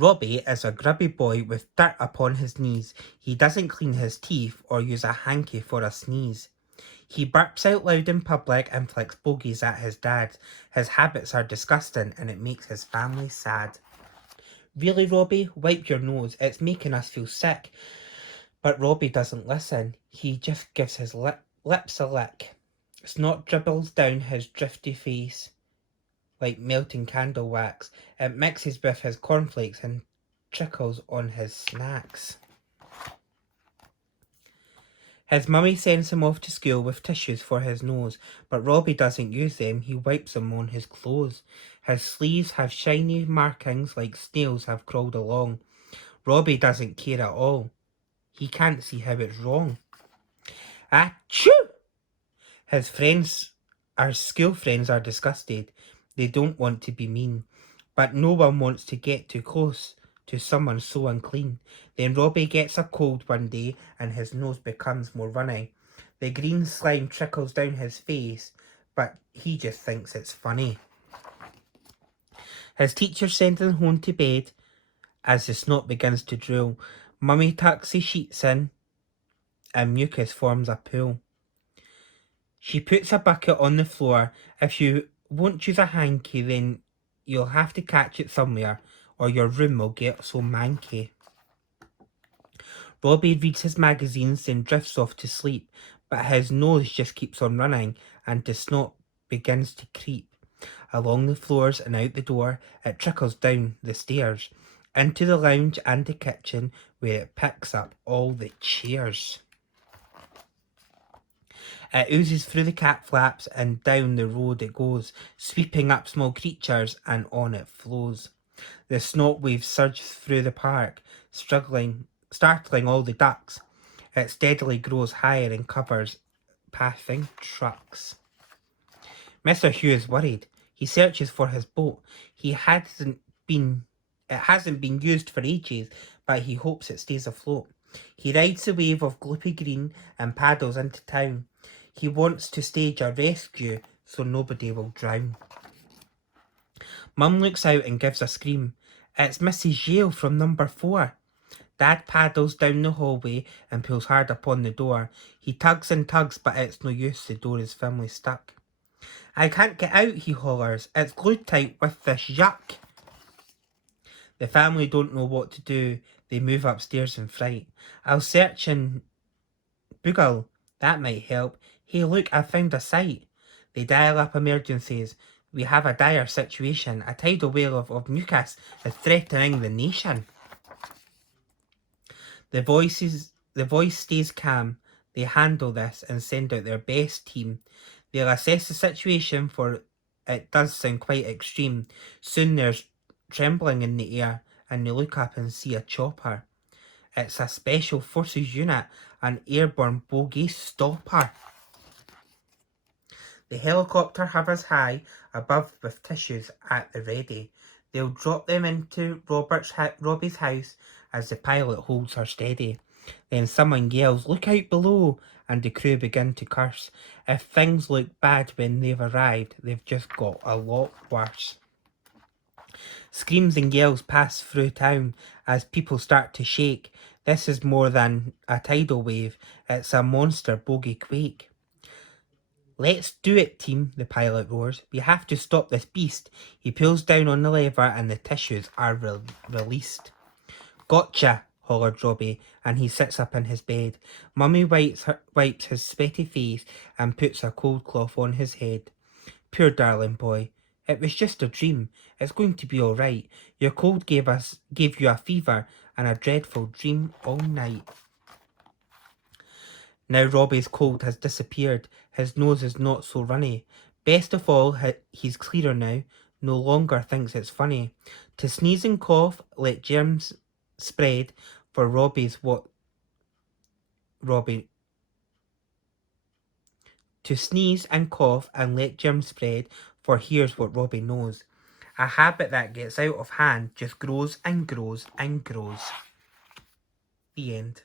Robbie is a grubby boy with dirt upon his knees. He doesn't clean his teeth or use a hanky for a sneeze. He burps out loud in public and flicks bogies at his dad. His habits are disgusting and it makes his family sad. Really, Robbie? Wipe your nose. It's making us feel sick. But Robbie doesn't listen. He just gives his lips a lick. Snot dribbles down his drifty face like melting candle wax. It mixes with his cornflakes and trickles on his snacks. His mummy sends him off to school with tissues for his nose, but Robbie doesn't use them, he wipes them on his clothes. His sleeves have shiny markings like snails have crawled along. Robbie doesn't care at all. He can't see how it's wrong. Achoo! Our school friends are disgusted. They don't want to be mean, but no one wants to get too close to someone so unclean. Then Robbie gets a cold one day and his nose becomes more runny. The green slime trickles down his face, but he just thinks it's funny. His teacher sends him home to bed as the snot begins to drool. Mummy tucks the sheets in and mucus forms a pool. She puts a bucket on the floor. If you won't use a hanky, then you'll have to catch it somewhere, or your room will get so manky. Robbie reads his magazines, then drifts off to sleep, but his nose just keeps on running, and the snot begins to creep. Along the floors and out the door, it trickles down the stairs, into the lounge and the kitchen, where it picks up all the chairs. It oozes through the cat flaps and down the road it goes, sweeping up small creatures and on it flows. The snot waves surge through the park, startling all the ducks. It steadily grows higher and covers passing trucks. Mr. Hugh is worried. He searches for his boat. It hasn't been used for ages, but he hopes it stays afloat. He rides the wave of gloopy green and paddles into town. He wants to stage a rescue so nobody will drown. Mum looks out and gives a scream. It's Mrs. Yale from number 4. Dad paddles down the hallway and pulls hard upon the door. He tugs and tugs, but it's no use, the door is firmly stuck. I can't get out, he hollers. It's glued tight with this yuck. The family don't know what to do. They move upstairs in fright. I'll search and boogle. That might help. Hey, look, I found a sight. They dial up emergencies. We have a dire situation. A tidal wave of mucus is threatening the nation. The voice stays calm. They handle this and send out their best team. They'll assess the situation, for it does sound quite extreme. Soon there's trembling in the air, and they look up and see a chopper. It's a special forces unit, an airborne bogey stopper. The helicopter hovers high above with tissues at the ready. They'll drop them into Robbie's house as the pilot holds her steady. Then someone yells, "Look out below," and the crew begin to curse. If things look bad when they've arrived, they've just got a lot worse. Screams and yells pass through town as people start to shake. This is more than a tidal wave, it's a monster bogey quake. Let's do it, team, the pilot roars. We have to stop this beast. He pulls down on the lever and the tissues are released. Gotcha, hollered Robbie, and he sits up in his bed. Mummy wipes his sweaty face and puts a cold cloth on his head. Poor darling boy. It was just a dream. It's going to be all right. Your cold gave you a fever and a dreadful dream all night. Now Robbie's cold has disappeared. His nose is not so runny. Best of all, he's clearer now. No longer thinks it's funny. To sneeze and cough, let germs spread. For To sneeze and cough and let germs spread. For here's what Robbie knows. A habit that gets out of hand just grows and grows and grows. The end.